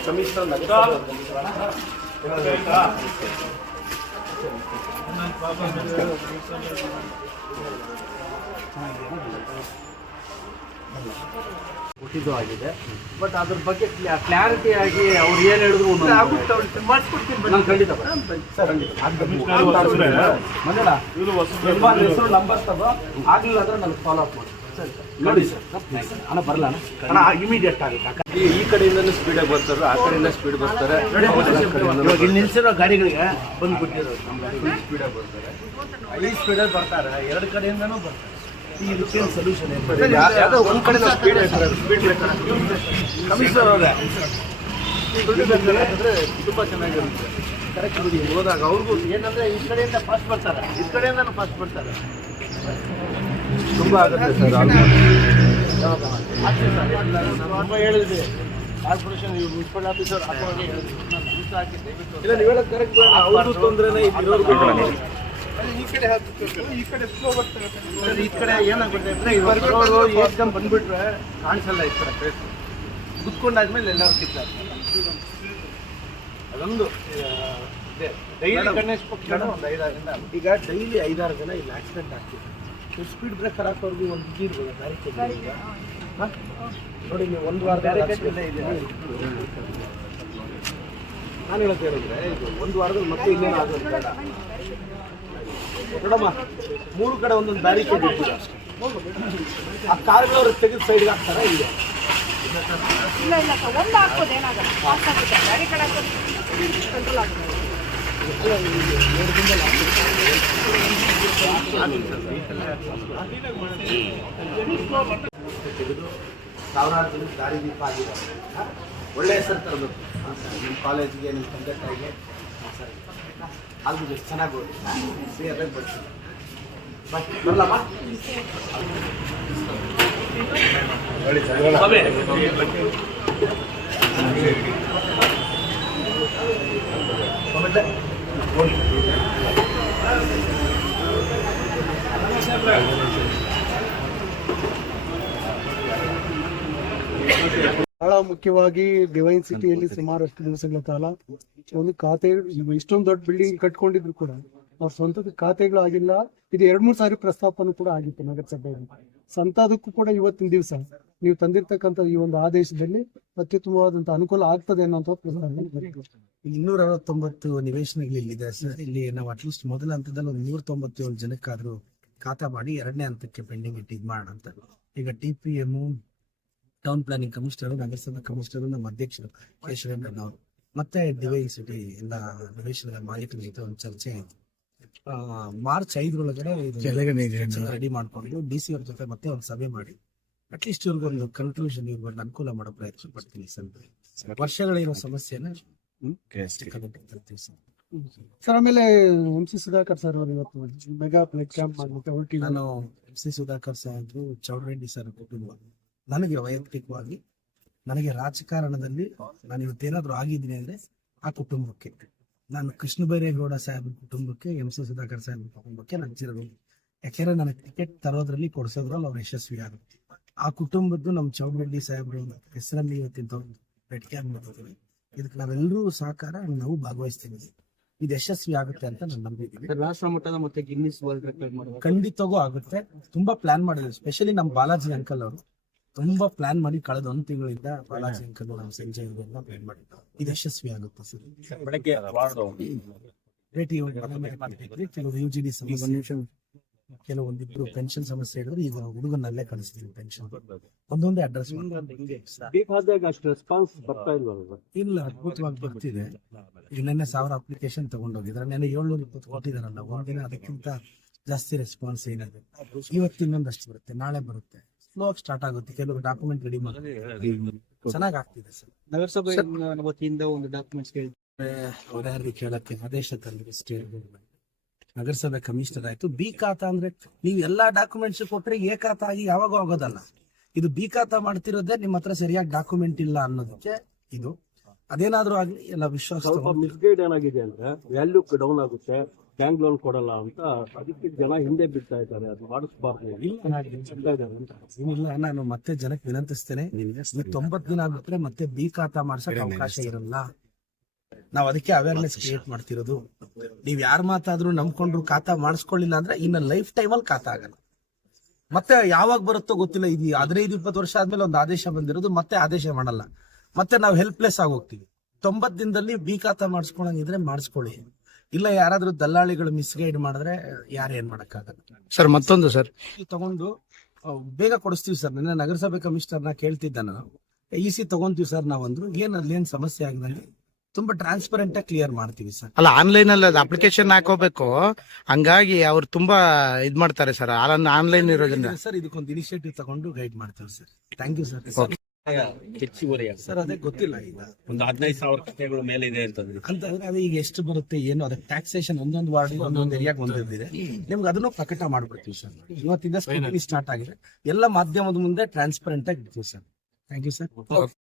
Commission ಹುಟ್ಟಿದ್ದು ಆಗಿದೆ but ಅದ್ರ ಬಗ್ಗೆ ಕ್ಲಾರಿಟಿ ಆಗಿ ಅವ್ರು ಏನು ಹೇಳಿದ್ರು ನಾನು ಖಂಡಿತ ನಂಬರ್ ನಂಬರ್ಸ್ ಆಗಲಿಲ್ಲ ಅಂದ್ರೆ ನನಗೆ ಫಾಲೋ ಅಪ್ ಮಾಡಿ. ನೋಡಿ ಸರ್ ಅಣ್ಣ ಬರಲ್ಲ ಅಣ್ಣ. ಇಮಿಡಿಯೇಟ್ ಆಗುತ್ತೆ ಈ ಸ್ಪೀಡ್ ಸ್ಪೀಡಾಗಿ ಬರ್ತಾರೆ ಆ ಕಡೆಯಿಂದ ಸ್ಪೀಡ್ ಬರ್ತಾರೆ. ಇವಾಗ ಇಲ್ಲಿ ನಿಲ್ಸಿರೋ ಗಾಡಿಗಳಿಗೆ ಬಂದು ಬಿಟ್ಟಿರೋದು ಸ್ಪೀಡಾಗಿ ಬರ್ತಾರೆ. ಈ ಸ್ಪೀಡಲ್ಲಿ ಬರ್ತಾರೆ ಎರಡು ಕಡೆಯಿಂದನೂ ಬರ್ತಾರೆ. ಇದಕ್ಕೇನು ಸೊಲ್ಯೂಷನ್ ಯಾವುದೋ ಒಂದು ಕಡೆ ಸ್ಪೀಡ್ ಸ್ಪೀಡ್ ಕಮಿಷನರ್ ಅವರೇ. ತುಂಬ ಚೆನ್ನಾಗಿರುತ್ತೆ. ಕರೆಕ್ಟ್ ಹೋದಾಗ ಅವ್ರಿಗೂ ಏನಂದ್ರೆ ಈ ಕಡೆಯಿಂದ ಫಾಸ್ಟ್ ಬರ್ತಾರೆ. ಈ ಕಡೆಯಿಂದನೂ ಫಾಸ್ಟ್ ಬರ್ತಾರೆ. ತುಂಬ ಆಗುತ್ತೆ ಸರ್ ಕಾರ್ಪೊರೇಷನ್ ಮುನ್ಸಿಪಲ್ ಆಫೀಸರ್ ಇಲ್ಲ ಕರೆಕ್ಟ್ ತೊಂದರೆನೇ ಈ ಕಡೆ ಸ್ಲೋ ಬರ್ತಾರೆ ಈ ಕಡೆ ಏನಾಗುತ್ತೆ ಅಂದ್ರೆ ಇವಾಗ ಏಕ್ದಮ್ ಬಂದ್ಬಿಟ್ರೆ ಕಾಣಿಸಲ್ಲ ಈ ಕಡೆ ಫೇಸ್ ಕುತ್ಕೊಂಡಾದ್ಮೇಲೆ ಎಲ್ಲರೂ ಕಿತ್ತಾರೆ ಅದೊಂದು ಡೈಲಿ ಗಣೇಶ್ ಪಕ್ಷ ಒಂದು ಐದಾರಿಂದ ಈಗ ಡೈಲಿ ಐದಾರು ಜನ ಇಲ್ಲಿ ಆಕ್ಸಿಡೆಂಟ್ ಆಗ್ತಿದೆ ಸ್ಪೀಡ್ ಬ್ರೇಕರ್ ಹಾಕೋರ್ಗು ಒಂದು ಇದು ಇರ್ಬೋದು. ಹಾ? ನೋಡಿ ನೀವು ಒಂದು ವಾರ ಬ್ಯಾರಿಕೇಡ್ ಇದೆ. ನಾನು ಹೇಳೋದು ಹೇಳಿದ್ರೆ ಇದು ಒಂದು ವಾರದಲ್ಲಿ ಮತ್ತೆ ಇನ್ನೇನು ಆಗೋದು ಬೇಡ ನೋಡಮ್ಮ ಮೂರು ಕಡೆ ಒಂದೊಂದು ಬ್ಯಾರಿಕೇಡ್ ಇಟ್ಟಿದೆ ಆ ಕಾರ್ಗಳವ್ರು ತೆಗೆದು ಸೈಡ್ಗೆ ಹಾಕ್ತಾರ ಇದೆ ಇಲ್ಲ ಇಲ್ಲ ಸರ್ ಒಂದು ಹಾಕ್ಬೋದು ಏನಾಗಲ್ಲ. ಕಂಟ್ರೋಲ್ ಆಗುತ್ತೆ. ತೆಗೆದು ಸಾವಿರಾರು ಜನಕ್ಕೆ ದಾರಿ ದೀಪ ಆಗಿದೆ? ಒಳ್ಳೆ ಹೆಸರು ತರಬೇಕು. ನಿಮ್ಮ ಕಾಲೇಜಿಗೆ, ನಿಮ್ಮ ತಂದೆ ತಾಯಿಗೆ ಸರ್ ಅದು ಎಷ್ಟು ಚೆನ್ನಾಗಿ ಓದಿ. ಸರಿಯಾಗಿ ಬರ್ತೀನಿ. ಬಾಯ್ ಬರಲಮ್ಮ ಒಳ್ಳೆ ಬಹಳ ಮುಖ್ಯವಾಗಿ ಡಿವೈನ್ ಸಿಟಿಯಲ್ಲಿ ಸುಮಾರಷ್ಟು ದಿವಸಗಳ ಕಾಲ ಒಂದು ಖಾತೆ ಇಷ್ಟೊಂದು ದೊಡ್ಡ ಬಿಲ್ಡಿಂಗ್ ಕಟ್ಕೊಂಡಿದ್ರು ಕೂಡ ಅವ್ರ ಸ್ವಂತದ ಖಾತೆಗಳಾಗಿಲ್ಲ ಇದು ಎರಡ್ ಮೂರು ಸಾರಿ ಪ್ರಸ್ತಾಪನೂ ಕೂಡ ಆಗಿತ್ತು ನಗರಸಭೆಯಲ್ಲಿ ಸಂತಾದಕ್ಕೂ ಕೂಡ ಇವತ್ತಿನ ದಿವಸ ನೀವು ತಂದಿರ್ತಕ್ಕಂಥ ಈ ಒಂದು ಆದೇಶದಲ್ಲಿ ಅತ್ಯುತ್ತಮವಾದಂತಹ ಅನುಕೂಲ ಆಗ್ತದೆ ಅನ್ನೋ ಬಂತು. ಇನ್ನೂರ ಅರವತ್ತೊಂಬತ್ತು ನಿವೇಶನಗಳಿಲ್ಲಿದೆ ಸರ್. ಇಲ್ಲಿ ನಾವು ಅಟ್ಲೀಸ್ಟ್ ಮೊದಲ ಹಂತದಲ್ಲಿ ಒಂದು ನೂರ ತೊಂಬತ್ತೇಳು ಜನಕ್ಕಾದ್ರೂ ಖಾತಾ ಮಾಡಿ ಎರಡನೇ ಹಂತಕ್ಕೆ ಪೆಂಡಿಂಗ್ ಇಟ್ಟು ಇದು ಮಾಡೋಣ ಅಂತ. ಈಗ T P M town planning commissioner ನಗರಸಭಾ ಕಮಿಷನರ್ ನಮ್ಮ ಅಧ್ಯಕ್ಷರು ಕೇಶವೇಂದ್ರನವರು ಮತ್ತೆ ಡಿವೈನ್ ಸಿಟಿ ಎಲ್ಲ ನಿವೇಶನದ ಮಾಲೀಕರ ಜೊತೆ ಒಂದು ಚರ್ಚೆ ಆಯಿತು. ಮಾರ್ಚ್ ಐದರೊಳಗಡೆ ರೆಡಿ ಮಾಡ್ಕೊಂಡು ಡಿ ಸಿ ಅವ್ರ ಜೊತೆ ಮತ್ತೆ ಒಂದು ಸಭೆ ಮಾಡಿ ಅಟ್ಲೀಸ್ಟ್ ಇವ್ರಿಗೊಂದು ಕನ್ಕ್ಲೂಷನ್ ಇವ್ರಿಗೊಂದು ಅನುಕೂಲ ಮಾಡೋ ಪ್ರಯತ್ನ ಪಡ್ತೀನಿ ಸರ್. ವರ್ಷಗಳಿರೋ ಸಮಸ್ಯೆನ ಸರ್ ಸರ್ ಆಮೇಲೆ ಎಂ ಸಿ ಸುಧಾಕರ್ ಸರ್ ಅವರು ಇವತ್ತು ಮೆಗಾ ಬ್ಲಡ್ ಕ್ಯಾಂಪ್ ಮಾಡ್ಲಿಕ್ಕೆ ಹೊರಟಿದ್ದಾರೆ ನಾನು M C Sudhakar sir Chowdareddy sir ಕುಟುಂಬ ನನಗೆ ವೈಯಕ್ತಿಕವಾಗಿ ನನಗೆ ರಾಜಕಾರಣದಲ್ಲಿ ನಾನು ಇವತ್ತೇನಾದ್ರೂ ಆಗಿದ್ದೀನಿ ಅಂದ್ರೆ ಆ ಕುಟುಂಬಕ್ಕೆ. ನಾನು ಕೃಷ್ಣ ಬೈರೇಗೌಡ ಸಾಹೇಬ್ರ ಕುಟುಂಬಕ್ಕೆ ಎಂ ಸಿ ಸುಧಾಕರ್ ಸಾಹೇಬ್ರ ಕುಟುಂಬಕ್ಕೆ ನಾನು ಚಿರಋಣಿ ಯಾಕೆಂದ್ರೆ ನನಗೆ ಟಿಕೆಟ್ ತರೋದ್ರಲ್ಲಿ ಕೊಡ್ಸೋದ್ರಲ್ಲಿ ಅವ್ರು ಯಶಸ್ವಿ ಆಗುತ್ತೆ ಆ ಕುಟುಂಬದ್ದು ನಮ್ಮ ಚೌಡರೆಡ್ಡಿ ಸಾಹೇಬ್ರ ಹೆಸರಲ್ಲಿ ಇವತ್ತಿನ ಭೇಟಿಗೆ ಆಗ್ಬಿಟ್ಟಿದ್ದೀವಿ ಇದಕ್ಕೆ ನಾವೆಲ್ಲರೂ ಸಹಕಾರ ನಾವು ಭಾಗವಹಿಸ್ತೀವಿ. ಇದು ಯಶಸ್ವಿ ಆಗುತ್ತೆ ಅಂತ ನಾನು ನಂಬಿದ್ದೀನಿ ರಾಷ್ಟ್ರ ಮಟ್ಟದ ಮತ್ತೆ ಗಿನ್ನಿಸ್ ವರ್ಲ್ಡ್ ರೆಕಾರ್ಡ್ ಮಾಡುವ ಖಂಡಿತವಾಗೂ ಆಗುತ್ತೆ. ತುಂಬಾ ಪ್ಲಾನ್ ಮಾಡಿದ್ರು ಸ್ಪೆಷಲಿ ನಮ್ಮ ಬಾಲಾಜಿ ಅಂಕಲ್ ಅವರು. ತುಂಬಾ ಪ್ಲಾನ್ ಮಾಡಿ ಕಳೆದ ಒಂದು ತಿಂಗಳಿಂದ ಬಾಲಾಜಿ ಅಂಕಲ್ ನಮ್ಮ ಸಂಜಯ್ ಪ್ಲಾನ್ ಮಾಡಿದ್ರು ಇದು ಯಶಸ್ವಿ ಆಗುತ್ತೆ ಸರ್. ಬೆಳಗ್ಗೆ ಭೇಟಿ ಕೆಲವು ಯು ಜಿ ಡಿ ಸಮಸ್ಯೆ ಕೆಲವೊಂದಿಬ್ರು ಪೆನ್ಷನ್ ಸಮಸ್ಯೆ ಹೇಳಿದ್ರೆ ಈಗ ಹುಡುಗನಲ್ಲೇ ಕಳಿಸ್ತೀವಿ ಪೆನ್ಷನ್ ಒಂದೊಂದೇ ಅಡ್ರೆಸ್ ಬೇಕಾದಾಗ ಅಷ್ಟು ರೆಸ್ಪಾನ್ಸ್ ಬರ್ತಾ ಇಲ್ವಲ್ಲ ಇಲ್ಲ ಅದ್ಭುತವಾಗಿ ಬರ್ತಿದೆ. ಈಗ ನೆನ್ನೆ ಸಾವಿರ ಅಪ್ಲಿಕೇಶನ್ ತಗೊಂಡೋಗಿದ್ರೆ. ನೆನ್ನೆ ಏಳ್ನೂರ ಇಪ್ಪತ್ತು ಕೊಟ್ಟಿದಾರಲ್ಲ ಒಂದಿನ ಅದಕ್ಕಿಂತ ಜಾಸ್ತಿ ರೆಸ್ಪಾನ್ಸ್ ಏನಿದೆ. ಇವತ್ತು ಇನ್ನೊಂದಷ್ಟು ಬರುತ್ತೆ ನಾಳೆ ಬರುತ್ತೆ. ಸ್ಲೋ ಸ್ಟಾರ್ಟ್ ಆಗುತ್ತೆ. ಕೆಲವರು ಡಾಕ್ಯುಮೆಂಟ್ ರೆಡಿ ಮಾಡಿ. ಚೆನ್ನಾಗಿ ಆಗ್ತಿದೆ ಸರ್. ನಗರಸಭೆ ವತಿಯಿಂದ ಒಂದು ಡಾಕ್ಯುಮೆಂಟ್ಸ್ ಕೇಳಿ ಉದಾಹರಣೆ ಕೇಳಕ್ಕೆ ಆದೇಶ ತಂದಿದೆ ಸ್ಟೇಟ್ ಗೌರ್ಮೆಂಟ್ ನಗರಸಭೆ ಕಮಿಷನರ್ ಆಯ್ತು. ಬಿ ಖಾತಾ ಅಂದ್ರೆ ನೀವು ಎಲ್ಲಾ ಡಾಕ್ಯುಮೆಂಟ್ಸ್ ಕೊಟ್ರೆ ಎ ಖಾತಾ ಆಗಿ ಯಾವಾಗೂ ಆಗೋದಲ್ಲ. ಇದು ಬಿ ಖಾತಾ ಮಾಡ್ತಿರೋದೇ ನಿಮ್ಮ ಹತ್ರ ಸರಿಯಾಗಿ ಡಾಕ್ಯುಮೆಂಟ್ ಇಲ್ಲ ಅನ್ನೋದಕ್ಕೆ ಇದು. ಅದೇನಾದ್ರೂ ಆಗ್ಲಿ ಎಲ್ಲ ವಿಶ್ವಾಸ ಸ್ವಲ್ಪ ಮಿಸ್ಗೈಡ್ ಏನಾಗಿದೆ ಅಂದ್ರೆ ವ್ಯಾಲ್ಯೂ ಡೌನ್ ಆಗುತ್ತೆ ಬ್ಯಾಂಕ್ ಲೋನ್ ಕೊಡಲ್ಲ ಅಂತ ಅದಕ್ಕೆ ಜನ ಹಿಂದೆ ಬಿಡ್ತಾ ಇದ್ದಾರೆ. ಅದು ಮಾಡಿಸ್ಬಾರ್ದು. ಇಲ್ಲ ನಾನು ಮತ್ತೆ ಜನಕ್ಕೆ ವಿನಂತಿಸ್ತೇನೆ. ನಿಮ್ಗೆ ತೊಂಬತ್ ದಿನ ಆಗುತ್ತೆ ಮತ್ತೆ ಬಿ ಖಾತಾ ಮಾಡ್ಸಕ್ ಅವಕಾಶ ಇರಲ್ಲ. ನಾವ್ ಅದಕ್ಕೆ ಅವೇರ್ನೆಸ್ ಕ್ರಿಯೇಟ್ ಮಾಡ್ತಿರೋದು. ನೀವ್ ಯಾರು ಮಾತಾದ್ರೂ ನಂಬ್ಕೊಂಡ್ರು ಖಾತಾ ಮಾಡಿಸ್ಕೊಳ್ಳಿಲ್ಲ ಅಂದ್ರೆ ಇನ್ನ ಲೈಫ್ ಟೈಮ್ ಅಲ್ಲಿ ಖಾತಾ ಆಗಲ್ಲ. ಮತ್ತೆ ಯಾವಾಗ ಬರುತ್ತೋ ಗೊತ್ತಿಲ್ಲ. ಇದು ಹದಿನೈದು ಇಪ್ಪತ್ತು ವರ್ಷ ಆದ್ಮೇಲೆ ಒಂದು ಆದೇಶ ಬಂದಿರೋದು ಮತ್ತೆ ಆದೇಶ ಮಾಡಲ್ಲ. ಮತ್ತೆ ನಾವು ಹೆಲ್ಪ್ಲೆಸ್ ಆಗಿ ಹೋಗ್ತೀವಿ. ತೊಂಬತ್ ದಿನದಲ್ಲಿ ಬಿ ಖಾತಾ ಮಾಡಿಸ್ಕೊಳಂಗಿದ್ರೆ ಮಾಡಿಸ್ಕೊಳ್ಳಿ. ಇಲ್ಲ ಯಾರಾದ್ರೂ ದಲ್ಲಾಳಿಗಳು ಮಿಸ್ಗೈಡ್ ಮಾಡಿದ್ರೆ ಯಾರು ಏನ್ ಮಾಡಕ್ಕಾಗಲ್ಲ. ಸರ್ ಮತ್ತೊಂದು ಸರ್. ತಗೊಂಡು ಬೇಗ ಕೊಡಿಸ್ತೀವಿ ಸರ್. ನಿನ್ನೆ ನಗರಸಭೆ ಕಮಿಷನರ್ನ ಕೇಳ್ತಿದ್ದ ನಾನು. ಇ ಸಿ ತಗೊಂತೀವಿ ಸರ್ ನಾವಂದ್ರು. ಏನ್ ಅಲ್ಲಿ ಏನ್ ಸಮಸ್ಯೆ ಆಗದಂಗೆ? ತುಂಬಾ ಟ್ರಾನ್ಸ್ಪರೆಂಟ್ ಆಗಿ ಕ್ಲಿಯರ್ ಮಾಡ್ತೀವಿ ಸರ್. ಅಲ್ಲ ಆನ್ಲೈನ್ ಅಲ್ಲಿ ಅದು ಅಪ್ಲಿಕೇಶನ್ ಹಾಕೋಬೇಕು. ಹಂಗಾಗಿ ಅವ್ರು ತುಂಬಾ ಇದ್ ಮಾಡ್ತಾರೆ ಸರ್ ಆನ್ಲೈನ್ ಇರೋದ್ರಿಂದ. ಸರ್ ಇದಕ್ಕೊಂದು ಇನಿಷಿಯೇಟಿವ್ ತಗೊಂಡು ಗೈಡ್ ಮಾಡ್ತೀವಿ ಸರ್. ಥ್ಯಾಂಕ್ ಯು ಸರ್ ಹೆಚ್ಚುವರಿ ಸರ್ ಅದೇ ಗೊತ್ತಿಲ್ಲ ಈಗ. ಒಂದು ಹದಿನೈದು ಸಾವಿರ ಕಥೆಗಳು ಮೇಲೆ ಇದೆ ಅಂತಂದ್ರೆ ಅದೇ ಈಗ ಎಷ್ಟು ಬರುತ್ತೆ ಏನು ಅದಕ್ಕೆ ಟ್ಯಾಕ್ಸೇಷನ್ ಒಂದೊಂದು ವಾರ್ಡ್ ಒಂದೊಂದು ಏರಿಯಾಗ ಒಂದೊಂದಿದೆ ನಿಮ್ಗೆ ಅದನ್ನು ಪ್ರಕಟ ಮಾಡ್ಬಿಡ್ತೀವಿ ಸರ್. ಇವತ್ತಿಂದ ಸ್ಟಾರ್ಟ್ ಆಗಿದೆ. ಎಲ್ಲ ಮಾಧ್ಯಮದ ಮುಂದೆ ಟ್ರಾನ್ಸ್ಪರೆಂಟ್ ಆಗಿ ಇಡ್ತೀವಿ ಸರ್. Thank you sir